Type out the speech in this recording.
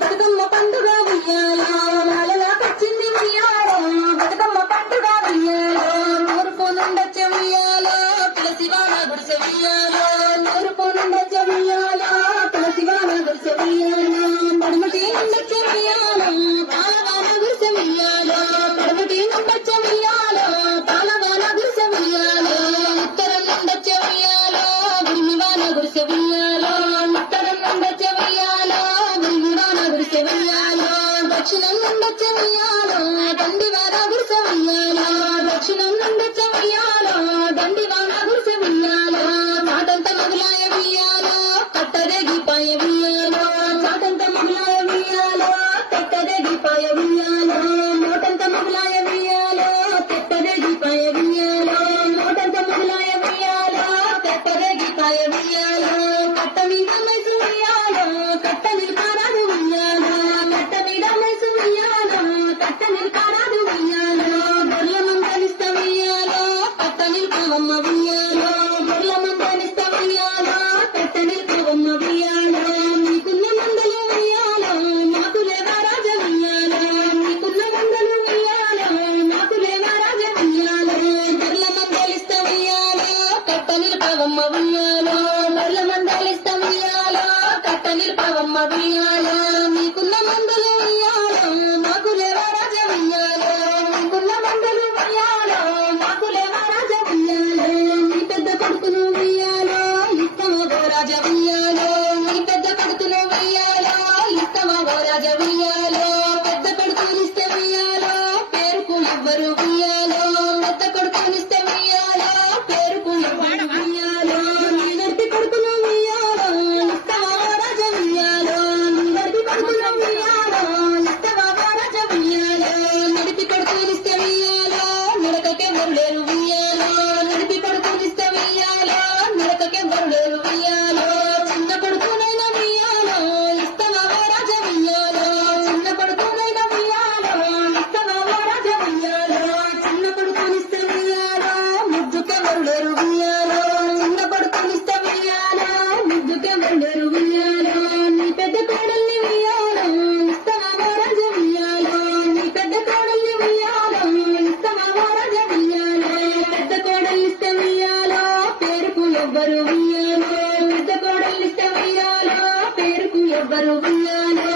బతుకమ్మ పండుగ ఉయ్యాలో మాలలాకొచ్చింది ఉయ్యాలో బతుకమ్మ పండుగ ఉయ్యాలో నూరుపు నుండొచ్చే ఉయ్యాలో తులసివాన గుడిసె ఉయ్యాలో నూరుపు నుండొచ్చే ఉయ్యాలో తులసివాన గుడిసె ఉయ్యాలో పడమటి నుండొచ్చే ఉయ్యాలో పాలవాన గుడిసె ఉయ్యాలో పడమటి నుండొచ్చే ఉయ్యాలో పాలవాన గుడిసె ఉయ్యాలో ఉత్తరం నుండొచ్చే ఉయ్యాలో గుడివాన గుడిసె ఉయ్యాలో ఉత్తరం నుండొచ్చే ఉయ్యాలో గుడివాన గుడిసె ఉయ్యాలో దక్షిణం నుండొచ్చే ఉయ్యాలో దండివాన గుడిసె ఉయ్యాలో దక్షిణం నుండొచ్చే ఉయ్యాలో దండివాన గుడిసె ఉయ్యాలో మాటంత మొదలాయ ఉయ్యాలో కట్టరేగిపాయ ఉయ్యాలో మాటంత మొదలాయ ఉయ్యాలో కట్టరేగిపాయ ఉయ్యాలో నోటంత మొదలాయ ఉయ్యాలో కట్టరేగిపాయ ఉయ్యాలో నోటంత మొదలాయ ఉయ్యాలో కట్టరేగిపాయ ఉయ్యాలో కట్ట మీద మైసు ఉయ్యాలో కట్ట నిల్పారాదు ఉయ్యాలో కట్ట మీద మైసు ఉయ్యాలో కట్ట నిల్పారాదు ఉయ్యాలో గొర్ల మందలిస్త ఉయ్యాలో కట్ట నిల్పవమ్మ ఉయ్యాలో గొర్ల మందలిస్త ఉయ్యాలో కట్ట నిల్పవమ్మ ఉయ్యాలో నీకున్న మందలు ఉయ్యాలో మాకు లేవా రాజ ఉయ్యాలో నీకున్న మందలు ఉయ్యాలో మాకు లేవా రాజ ఉయ్యాలో గొర్ల మందలిస్త ఉయ్యాలో కట్ట నిల్పవమ్మ ఉయ్యాలో గొర్ల మందలిస్త ఉయ్యాలో కట్ట నిల్పవమ్మ ఉయ్యాలో నీకున్న మందలు ఉయ్యాలో మాకు లేవా రాజ ఉయ్యాలో నీకున్న మందలు ఉయ్యాలో మాకు లేవా రాజ ఉయ్యాలో నీ పెద్ద కొడుకును ఉయ్యాలో ఇస్తావా ఓ రాజ ఉయ్యాలో నీ పెద్ద కొడుకును ఉయ్యాలో ఇస్తావా ఓ రాజ ఉయ్యాలో పెద్ద కొడుకునిస్తే ఉయ్యాలో పేరుకు ఎవ్వరు ఉయ్యాలో పెద్ద కొడుకునిస్తే ఉయ్యాలో పేరుకు ఎవ్వరు ఉయ్యాలో నీ నడిపి కొడుకును ఉయ్యాలో ఇస్తావా ఓ రాజ ఉయ్యాలో నీ నడిపి కొడుకును ఉయ్యాలో ఇస్తావా ఓ రాజ ఉయ్యాలో నడిపి కొడుకునిస్తే ఉయ్యాలో నడకకెవ్వరు లేరు ఉయ్యాలో నడిపి కొడుకునిస్తే ఉయ్యాలో నడకకెవ్వరు లేరు ఉయ్యాలో చిన్న కొడుకునైనా ఉయ్యాలో ఇస్తావా ఓ రాజ ఉయ్యాలో చిన్న కొడుకునైనా ఉయ్యాలో ఇస్తావా ఓ రాజ ఉయ్యాలో చిన్న కొడుకునిస్తే ఉయ్యాలో ముద్దుకెవ్వరు లేరు ఉయ్యాలో చిన్న కొడుకునిస్తే ఉయ్యాలో ముద్దుకెవ్వరు లేరు ఉయ్యాలో నీ పెద్ద కోడల్ని ఉయ్యాలో ఇస్తావా ఓ రాజ ఉయ్యాలో నీ పెద్ద కోడల్ని ఉయ్యాలో ఇస్తావా ఓ రాజ ఉయ్యాలో పెద్ద కోడల్నిస్తే ఉయ్యాలో పేరుకు ఎవ్వరు ఉయ్యాలో పెద్ద కోడల్నిస్తే ఉయ్యాలో పేరుకు ఎవ్వరు ఉయ్యాలో